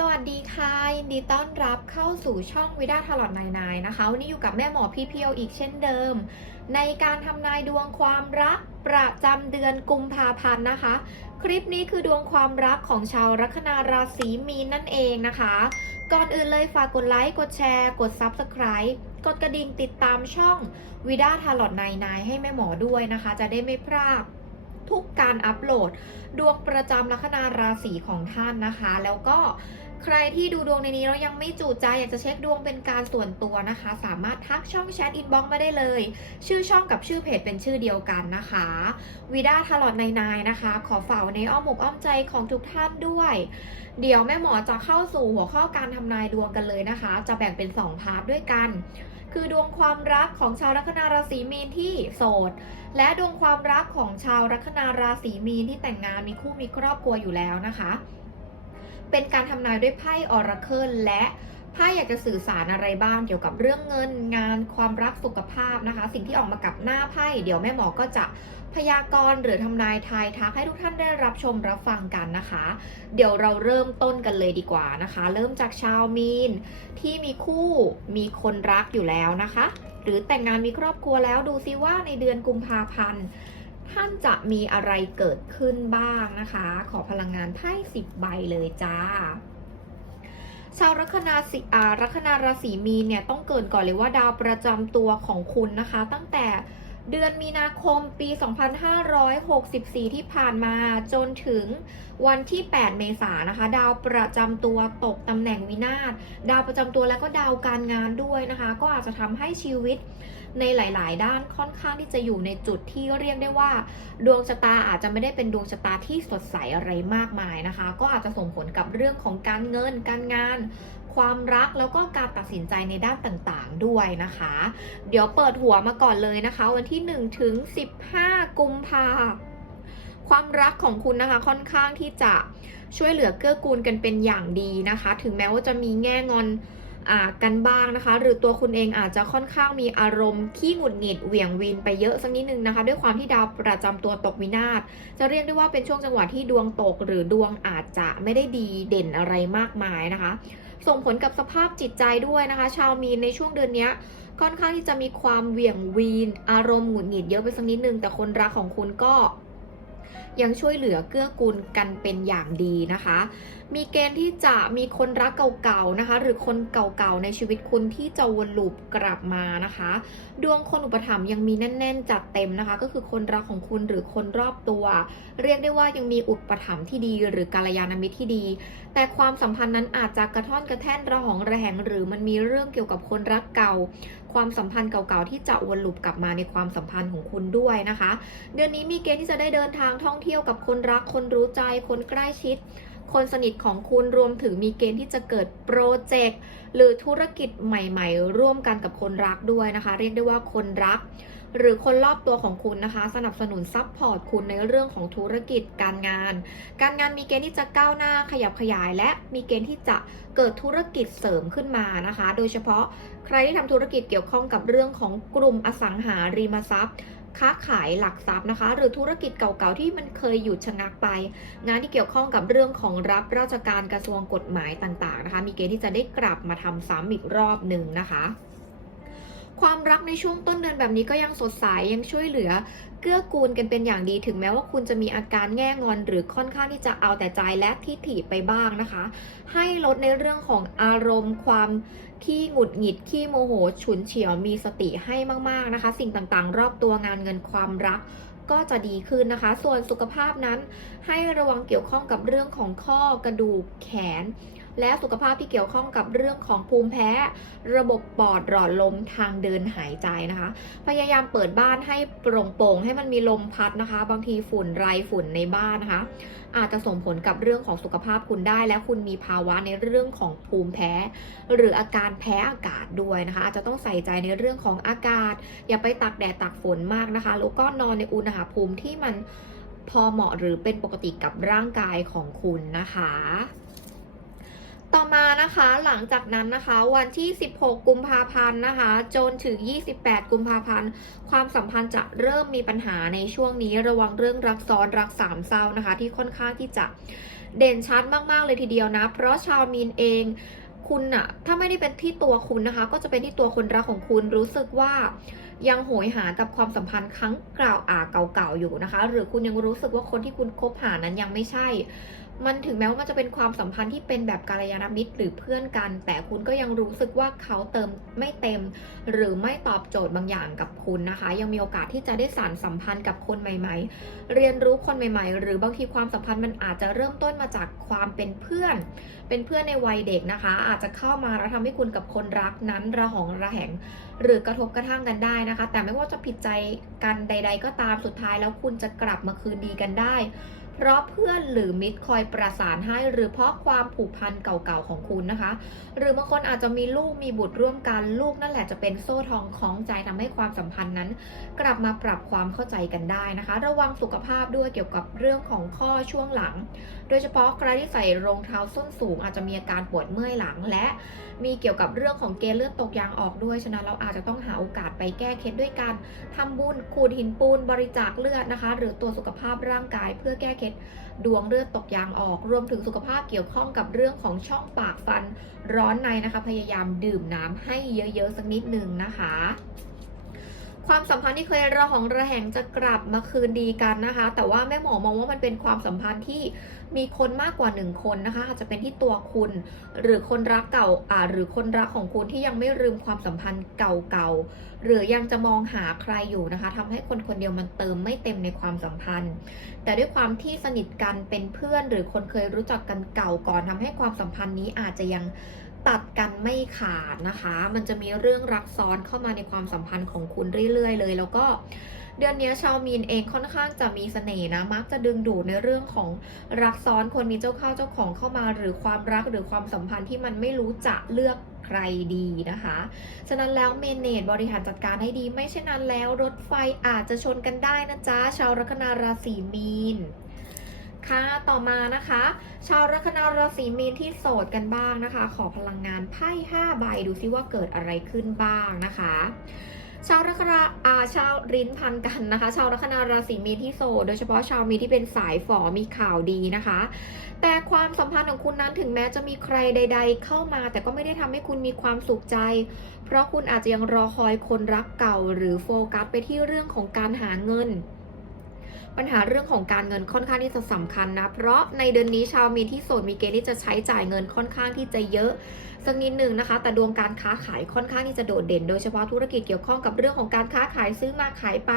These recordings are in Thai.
สวัสดีค่ะยินดีต้อนรับเข้าสู่ช่องวิดาทลอดนายนายนะคะ วันนี้อยู่กับแม่หมอพี่เพียวอีกเช่นเดิม ในการทำนายดวงความรักประจำเดือนกุมภาพันธ์นะคะ คลิปนี้คือดวงความรักของชาวลัคนาราศีมีนนั่นเองนะคะ ก่อนอื่นเลยฝากกดไลค์กดแชร์กด Subscribe กดกระดิ่งติดตามช่องวิดาทลอดนายนายให้แม่หมอด้วยนะคะ จะได้ไม่พลาดทุกการอัปโหลด ดวงประจำลัคนาราศีของท่านนะคะ แล้วก็ ใครที่ดูดวงในนี้แล้วยังไม่จูใจอยากจะเช็คดวงเป็นการส่วนตัวนะคะ สามารถทักช่องแชทอินบ็อกมาได้เลย ชื่อช่องกับชื่อเพจเป็นชื่อเดียวกันนะคะวิด้าทลอดในนายนะคะ ขอฝากในอ้อมอกอ้อมใจของทุกท่านด้วย เดี๋ยวแม่หมอจะเข้าสู่หัวข้อการทำนายดวงกันเลยนะคะ จะแบ่งเป็น 2 พาร์ทด้วยกัน คือดวงความรักของชาวลัคนาราศีมีนที่โสด และดวงความรักของชาวลัคนาราศีมีนที่แต่งงานมีคู่มีครอบครัวอยู่แล้วนะคะ เป็นการทำนายด้วยไพ่ออราเคิลและไพ่อยากจะสื่อสารอะไรบ้างเกี่ยวกับเรื่องเงินงานความรักสุขภาพนะคะ สิ่งที่ออกมากับหน้าไพ่เดี๋ยวแม่หมอก็จะพยากรณ์หรือทำนายทายทักให้ทุกท่านได้รับชมรับฟังกันนะคะ เดี๋ยวเราเริ่มต้นกันเลยดีกว่านะคะ เริ่มจากชาวมีนที่มีคู่มีคนรักอยู่แล้วนะคะ หรือแต่งงานมีครอบครัวแล้วดูซิว่าในเดือนกุมภาพันธ์ ท่านจะมีอะไรเกิดขึ้นบ้างนะคะ ขอพลังงานไพ่สิบใบเลยจ้า ชาวลัคนาสีอ่าลัคนาราศีมีนเนี่ยต้องเกินก่อนเลยว่าดาวประจำตัวของคุณนะคะ ตั้งแต่ เดือนมีนาคมปี 2564 ที่ผ่านมาจนถึงวันที่ 8 เมษายนนะคะ ดาวประจำตัวตกตำแหน่งวินาศดาวประจำตัวแล้วก็ดาวการงานด้วยนะคะ ก็อาจจะทำให้ชีวิตในหลาย ๆ ด้านค่อนข้างที่จะอยู่ในจุดที่เรียกได้ว่า ดวงชะตาอาจจะไม่ได้เป็นดวงชะตาที่สดใสอะไรมากมายนะคะ ก็อาจจะส่งผลกับเรื่องของการเงินการงาน ความรักแล้วก็การตัดสินใจในด้านต่างๆ ด้วยนะคะ เดี๋ยวเปิดหัวมาก่อนเลยนะคะ วันที่ 1 ถึง 15 กุมภาความรักของคุณนะคะค่อนข้างที่จะช่วยเหลือเกื้อกูลกันเป็นอย่างดีนะคะ ถึงแม้ว่าจะมีแง่งอนกันบ้างนะคะ หรือตัวคุณเองอาจจะค่อนข้างมีอารมณ์ขี้หงุดหงิดเหวี่ยงวีนไปเยอะสักนิดนึงนะคะ ด้วยความที่ดาวประจำตัวตกวินาศจะเรียกได้ว่าเป็นช่วงจังหวะที่ดวงตก หรือดวงอาจจะไม่ได้ดีเด่นอะไรมากมายนะคะ ส่งผลกับสภาพจิตใจด้วยนะคะ ชาวมีนในช่วงเดือนนี้ค่อนข้างที่จะมีความเหวี่ยงวีน อารมณ์หงุดหงิดเยอะไปสักนิดนึง แต่คนรักของคุณก็ ยังช่วยเหลือเกื้อกูลกันเป็นอย่างดีนะคะ มีเกณฑ์ที่จะมีคนรักเก่าๆนะคะ หรือคนเก่าๆในชีวิตคุณที่จะวนลูปกลับมานะคะ ดวงคนอุปถัมภ์ยังมีแน่น ๆ จัดเต็มนะคะ ก็คือคนรักของคุณหรือคนรอบตัว เรียกได้ว่ายังมีอุปถัมภ์ที่ดี หรือกัลยาณมิตรที่ดี แต่ความสัมพันธ์นั้นอาจจะกระท่อนกระแท่นระหองระแหงหรือมันมีเรื่องเกี่ยวกับคนรักเก่า ความสัมพันธ์เก่าๆที่จะวนลูปกลับมาในความสัมพันธ์ของคุณด้วยนะคะ เดือนนี้มีเกณฑ์ที่จะได้เดินทางท่องเที่ยวกับคนรักคนรู้ใจคนใกล้ชิด คนสนิทของคุณรวมถึงมีเกณฑ์ที่จะเกิดโปรเจกต์หรือธุรกิจใหม่ๆ ร่วมกันกับคนรักด้วยนะคะ เรียกได้ว่าคนรัก หรือคนรอบตัวของคุณนะคะ สนับสนุนซัพพอร์ตคุณในเรื่องของธุรกิจการงาน การงานมีเกณฑ์ที่จะก้าวหน้าขยับขยาย และมีเกณฑ์ที่จะเกิดธุรกิจเสริมขึ้นมานะคะ โดยเฉพาะใครที่ทำธุรกิจเกี่ยวข้องกับเรื่องของกลุ่มอสังหาริมทรัพย์ ค้าขายหลักทรัพย์นะคะ หรือธุรกิจเก่าๆที่มันเคยหยุดชะงักไป งานที่เกี่ยวข้องกับเรื่องของรับราชการกระทรวงกฎหมายต่างๆนะคะ มีเกณฑ์ที่จะได้กลับมาทำซ้ำอีกรอบหนึ่งนะคะ ความรักในช่วงต้นเดือนแบบนี้ก็ยังสดใสยังช่วยเหลือ เกื้อกูลกันเป็นอย่างดีถึงแม้ว่าคุณจะมีอาการแง่งอน หรือค่อนข้างที่จะเอาแต่ใจและทิฐิไปบ้างนะคะ ให้ลดในเรื่องของอารมณ์ ความขี้หงุดหงิดขี้โมโห ฉุนเฉียวมีสติให้มาก ๆนะคะ สิ่งต่างๆ รอบตัวงานเงินความรักก็จะดีขึ้นนะคะ ส่วนสุขภาพนั้นให้ระวังเกี่ยวข้องกับเรื่องของข้อกระดูกแขน และสุขภาพที่เกี่ยวข้องกับเรื่องของภูมิแพ้ ระบบปอดหลอดลมทางเดินหายใจนะคะ พยายามเปิดบ้านให้โปร่งโปร่งให้มันมีลมพัดนะคะ บางทีฝุ่นไรฝุ่นในบ้านนะคะ อาจจะส่งผลกับเรื่องของสุขภาพคุณได้ และคุณมีภาวะในเรื่องของภูมิแพ้ หรืออาการแพ้อากาศด้วยนะคะ อาจจะต้องใส่ใจในเรื่องของอากาศ อย่าไปตักแดดตักฝนมากนะคะแล้วก็นอนในอุณหภูมิที่มันพอเหมาะหรือเป็นปกติกับร่างกายของคุณนะคะ ต่อมานะคะหลังจากนั้นนะคะ วันที่ 16 กุมภาพันธ์นะคะ จนถึง 28 กุมภาพันธ์ ความสัมพันธ์จะเริ่มมีปัญหาในช่วงนี้ระวังเรื่องรักซ้อนรักสามเศร้านะคะ ที่ค่อนข้างที่จะเด่นชัดมาก ๆ เลยทีเดียวนะ เพราะชาวมีนเองคุณอะถ้าไม่ได้เป็นที่ตัวคุณนะคะ ก็จะเป็นที่ตัวคนรักของคุณรู้สึกว่ายังโหยหากับความสัมพันธ์ครั้งเก่าอ่าเก่าๆอยู่นะคะ หรือคุณยังรู้สึกว่าคนที่คุณคบหานั้นยังไม่ใช่ มันถึงแม้ว่ามันจะเป็นความสัมพันธ์ที่เป็นแบบกาลยานมิตรหรือเพื่อนกัน แต่คุณก็ยังรู้สึกว่าเขาเติมไม่เต็ม หรือไม่ตอบโจทย์บางอย่างกับคุณนะคะ ยังมีโอกาสที่จะได้สานสัมพันธ์กับคนใหม่ ๆ เรียนรู้คนใหม่ ๆ หรือบางทีความสัมพันธ์มันอาจจะเริ่มต้นมาจากความเป็นเพื่อน เป็นเพื่อนในวัยเด็กนะคะ อาจจะเข้ามาแล้วทำให้คุณกับคนรักนั้นระหองระแหง หรือกระทบกระทั่งกันได้นะคะ แต่ไม่ว่าจะผิดใจกันใด ๆ ก็ตามสุดท้ายแล้วคุณจะกลับมาคืนดีกันได้ เพราะเพื่อนหรือมิตรคอยประสานให้ หรือเพราะความผูกพันเก่าๆของคุณนะคะ หรือบางคนอาจจะมีลูกมีบุตรร่วมกันลูกนั่นแหละจะเป็นโซ่ทองคล้องใจทำให้ความสัมพันธ์นั้น กลับมาปรับความเข้าใจกันได้นะคะ ระวังสุขภาพด้วยเกี่ยวกับเรื่องของข้อช่วงหลัง โดยเฉพาะใครที่ใส่รองเท้าส้นสูง อาจจะมีอาการปวดเมื่อยหลัง และมีเกี่ยวกับเรื่องของเกลเลือดตกยางออกด้วยฉะนั้นเราอาจจะต้องหาโอกาสไปแก้เคล็ดด้วยการทำบุญขูดหินปูนบริจาคเลือดนะคะ หรือตัวจสุขภาพร่างกายเพื่อแก้เคล็ดดวงเลือดตกยางออก รวมถึงสุขภาพเกี่ยวข้องกับเรื่องของช่องปากฟันร้อนในนะคะ พยายามดื่มน้ำให้เยอะๆสักนิดนึงนะคะ ความสัมพันธ์ที่เคยระหองระแหงจะกลับมาคืนดีกันนะคะ แต่ว่าแม่หมอมองว่ามันเป็นความสัมพันธ์ที่มีคนมากกว่าหนึ่งคนนะคะอาจจะเป็นที่ตัวคุณ หรือคนรักเก่าอ่าหรือคนรักของคุณที่ยังไม่ลืมความสัมพันธ์เก่าๆหรือยังจะมองหาใครอยู่นะคะทำให้คนคนเดียวมันเติมไม่เต็มในความสัมพันธ์ แต่ด้วยความที่สนิทกันเป็นเพื่อน หรือคนเคยรู้จักกันเก่าก่อนทำให้ความสัมพันธ์นี้อาจจะยัง ตัดกันไม่ขาดนะคะ มันจะมีเรื่องรักซ้อนเข้ามาในความสัมพันธ์ของคุณเรื่อยๆ เลย แล้วก็เดือนนี้ชาวมีนเองค่อนข้างจะมีเสน่ห์นะ มักจะดึงดูดในเรื่องของรักซ้อนคนมีเจ้าข้าเจ้าของเข้ามา หรือความรักหรือความสัมพันธ์ที่มันไม่รู้จะเลือกใครดีนะคะ ฉะนั้นแล้วเมเนจบริหารจัดการให้ดี ไม่เช่นนั้นแล้วรถไฟอาจจะชนกันได้นะจ๊ะชาวลัคนาราศีมีน ค่ะ ต่อมานะคะ ชาวลัคนาราศีมีนที่โสดกันบ้างนะคะ ขอพลังงานไพ่5ใบดูซิว่าเกิดอะไรขึ้นบ้างนะคะชาวลัคนาอาชาวริ้นพันกันนะคะ ชาวลัคนาราศีมีนที่โสดโดยเฉพาะชาวมีที่เป็นสายฝอมีข่าวดีนะคะ แต่ความสัมพันธ์ของคุณนั้นถึงแม้จะมีใครใด ๆ เข้ามา แต่ก็ไม่ได้ทำให้คุณมีความสุขใจ เพราะคุณอาจจะยังรอคอยคนรักเก่า หรือโฟกัสไปที่เรื่องของการหาเงิน ปัญหาเรื่องของการเงินค่อนข้างที่จะสำคัญนะ เพราะในเดือนนี้ชาวมีนที่โสดมีเกณฑ์ที่จะใช้จ่ายเงินค่อนข้างที่จะเยอะสักนิดหนึ่งนะคะ แต่ดวงการค้าขายค่อนข้างที่จะโดดเด่น โดยเฉพาะธุรกิจเกี่ยวข้องกับเรื่องของการค้าขายซื้อมาขายไป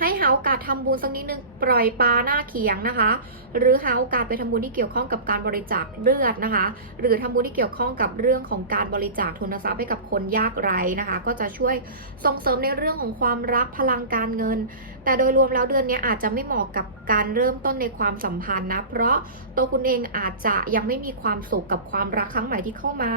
ให้หาโอกาสทำบุญสักนิดหนึ่งปล่อยปลาหน้าเขียงนะคะ หรือหาโอกาสไปทำบุญที่เกี่ยวข้องกับการบริจาคเลือดนะคะ หรือทำบุญที่เกี่ยวข้องกับเรื่องของการบริจาคทุนทรัพย์ให้กับคนยากไร้นะคะ ก็จะช่วยส่งเสริมในเรื่องของความรักพลังการเงิน แต่โดยรวมแล้วเดือนนี้อาจจะไม่เหมาะกับการเริ่มต้นในความสัมพันธ์นะเพราะตัวคุณเองอาจจะยังไม่มีความสุขกับความรักครั้งใหม่ที่เข้ามา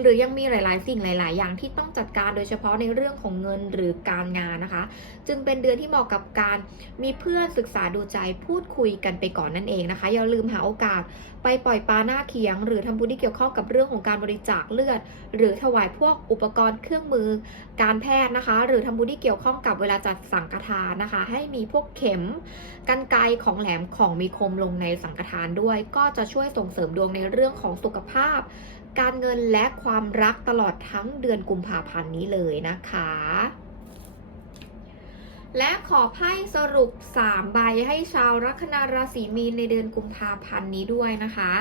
หรือยังมีหลาย ๆ สิ่งหลาย ๆ อย่างที่ต้องจัดการโดยเฉพาะในเรื่องของเงินหรือการงานนะคะ จึงเป็นเดือนที่เหมาะกับการมีเพื่อนศึกษาดูใจพูดคุยกันไปก่อนนั่นเองนะคะ อย่าลืมหาโอกาสไปปล่อยปลาหน้าเขียง หรือทำบุญที่เกี่ยวข้องกับเรื่องของการบริจาคเลือด หรือถวายพวกอุปกรณ์เครื่องมือ การแพทย์นะคะ หรือทำบุญที่เกี่ยวข้องกับเวลาจัดสังฆทานนะคะ ให้มีพวกเข็มกันไกของแหลมของมีคมลงในสังฆทานด้วย ก็จะช่วยส่งเสริมดวงในเรื่องของสุขภาพ การเงินและความรักตลอดทั้งเดือนกุมภาพันธ์นี้เลยนะคะ และขอไพ่สรุป 3 ใบให้ชาวลัคนาราศีมีนในเดือนกุมภาพันธ์นี้ด้วยนะคะ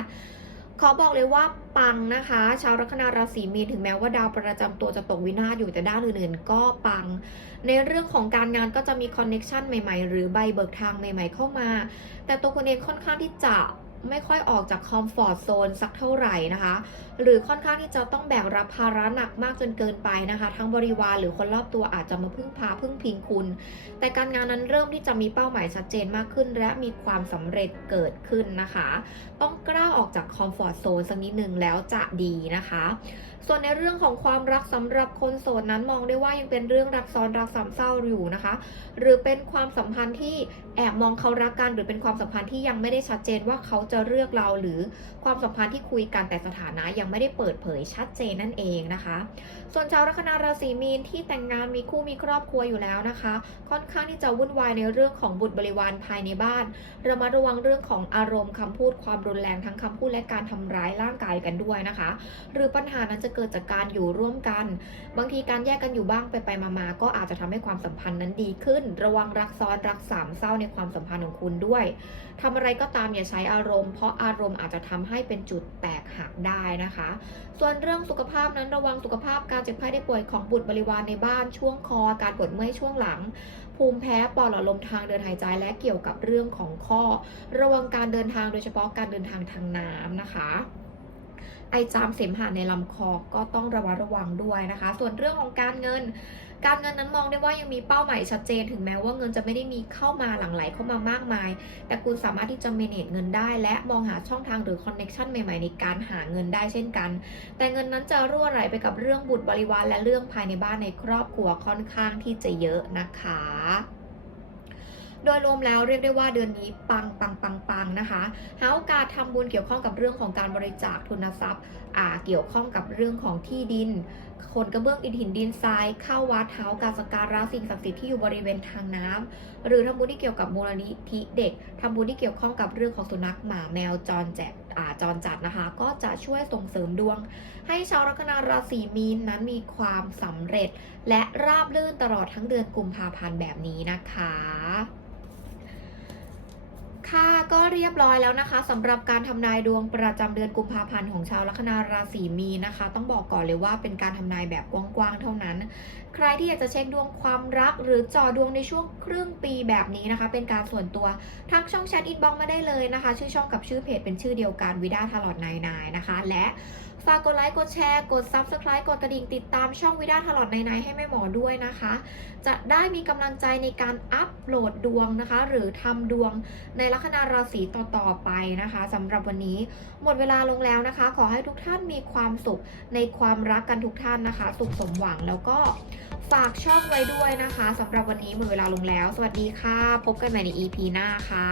ขอบอกเลยว่าปังนะคะ ชาวลัคนาราศีมีนถึงแม้ว่าดาวประจำตัวจะตกวินาศอยู่แต่ด้านอื่นๆ ก็ปัง ในเรื่องของการงานก็จะมีคอนเน็ชันใหม่ๆ หรือใบเบิกทางใหม่ๆเข้ามา แต่ตัวคุณเองค่อนข้างที่จะ ไม่ค่อยออกจากคอมฟอร์ทโซนสักเท่าไหร่นะคะ หรือค่อนข้างที่จะต้องแบกรับภาระหนักมากจนเกินไปนะคะ ทั้งบริวารหรือคนรอบตัวอาจจะมาพึ่งพาพึ่งพิงคุณ แต่การงานนั้นเริ่มที่จะมีเป้าหมายชัดเจนมากขึ้น และมีความสำเร็จเกิดขึ้นนะคะ ต้องกล้าออกจากคอมฟอร์ทโซนสักนิดหนึ่งแล้วจะดีนะคะ ส่วนในเรื่องของความรักสำหรับคนโสดนั้นมองได้ว่ายังเป็นเรื่องรักซ้อนรักสามเศร้าอยู่นะคะ หรือเป็นความสัมพันธ์ที่แอบมองเขารักกันหรือเป็นความสัมพันธ์ที่ยังไม่ได้ชัดเจนว่าเขาจะเลือกเราหรือความสัมพันธ์ที่คุยกันแต่สถานะยังไม่ได้เปิดเผยชัดเจนนั่นเองนะคะ ส่วนชาวลัคนาราศีมีนที่แต่งงานมีคู่มีครอบครัวอยู่แล้วนะคะ ค่อนข้างที่จะวุ่นวายในเรื่องของบุตรบริวารภายในบ้านระมัดระวังเรื่องของอารมณ์คำพูดความรุนแรงทั้งคำพูดและการทำร้ายร่างกายกันด้วยนะคะ หรือปัญหานั้นจะเกิดจากการอยู่ร่วมกัน บางทีการแยกกันอยู่บ้างไปไปมามาก็อาจจะทำให้ความสัมพันธ์นั้นดีขึ้น ระวังรักซ้อนรักสามเศร้าในความสัมพันธ์ของคุณด้วยทำอะไรก็ตามอย่าใช้อารมณ์เพราะอารมณ์อาจจะทำให้เป็นจุดแตกหักได้นะคะ ส่วนเรื่องสุขภาพนั้นระวังสุขภาพการเจ็บไข้ได้ป่วยของบุตรบริวารในบ้านช่วงคอ การปวดเมื่อยช่วงหลัง ภูมิแพ้ปอดหลอดลมทางเดินหายใจและเกี่ยวกับเรื่องของข้อ ระวังการเดินทางโดยเฉพาะการเดินทางทางน้ำนะคะ ไอจามเสมหะในลำคอก็ต้องระมัดระวังด้วยนะคะ ส่วนเรื่องของการเงิน การเงินนั้นมองได้ว่ายังมีเป้าหมายชัดเจนถึงแม้ว่าเงินจะไม่ได้มีเข้ามาหลั่งไหลเข้ามามากมาย แต่คุณสามารถที่จะ manage เงินได้ และมองหาช่องทางหรือ connection ใหม่ๆในการหาเงินได้เช่นกัน แต่เงินนั้นจะรั่วไหลไปกับเรื่องบุตรบริวารและเรื่องภายในบ้านในครอบครัวค่อนข้างที่จะเยอะนะคะ โดยรวมแล้วเรียกได้ว่าเดือนนี้ปังปังปังปังนะคะ หาโอกาสทำบุญเกี่ยวข้องกับเรื่องของการบริจาคทุนทรัพย์อ่าเกี่ยวข้องกับเรื่องของที่ดิน คนกระเบื้องอิฐหินดินทรายเข้าวัดเท้ากาสการะสิ่งศักดิ์สิทธิ์ที่อยู่บริเวณทางน้ำหรือทำบุญที่เกี่ยวกับมูลนิธิเด็กทำบุญที่เกี่ยวข้องกับเรื่องของสุนัขหมาแมวจรแจกอ่าจรจัดนะคะ ก็จะช่วยส่งเสริมดวง ให้ชาวลัคนาราศีมีนนั้นมีความสำเร็จ และราบรื่นตลอดทั้งเดือนกุมภาพันธ์แบบนี้นะคะ ค่ะก็เรียบร้อยแล้วนะคะสำหรับการทำนายดวงประจำเดือนกุมภาพันธ์ของชาวลัคนาราศีมีนะคะ ต้องบอกก่อนเลยว่าเป็นการทำนายแบบกว้างๆเท่านั้น ใครที่อยากจะเช็คดวงความรัก หรือจอดวงในช่วงครึ่งปีแบบนี้นะคะ เป็นการส่วนตัวทักช่องแชทอินบ็อกมาได้เลยนะคะ ชื่อช่องกับชื่อเพจเป็นชื่อเดียวกันวิด้าทลอดนายนายนะคะ และ ฝากกดไลค์กดแชร์กด Subscribe กดกระดิ่งติดตามช่องวิดาทลอดนายนให้แม่หมอด้วยนะคะ จะได้มีกำลังใจในการอัปโหลดดวงนะคะ หรือทำดวงในลัคนาราศีต่อๆไปนะคะสำหรับวันนี้ หมดเวลาลงแล้วนะคะ ขอให้ทุกท่านมีความสุขในความรักกันทุกท่านนะคะ สุขสมหวังแล้วก็ฝากช่องไว้ด้วยนะคะสำหรับวันนี้หมดเวลาลงแล้ว สวัสดีค่ะ พบกันใหม่ใน EP หน้าค่ะ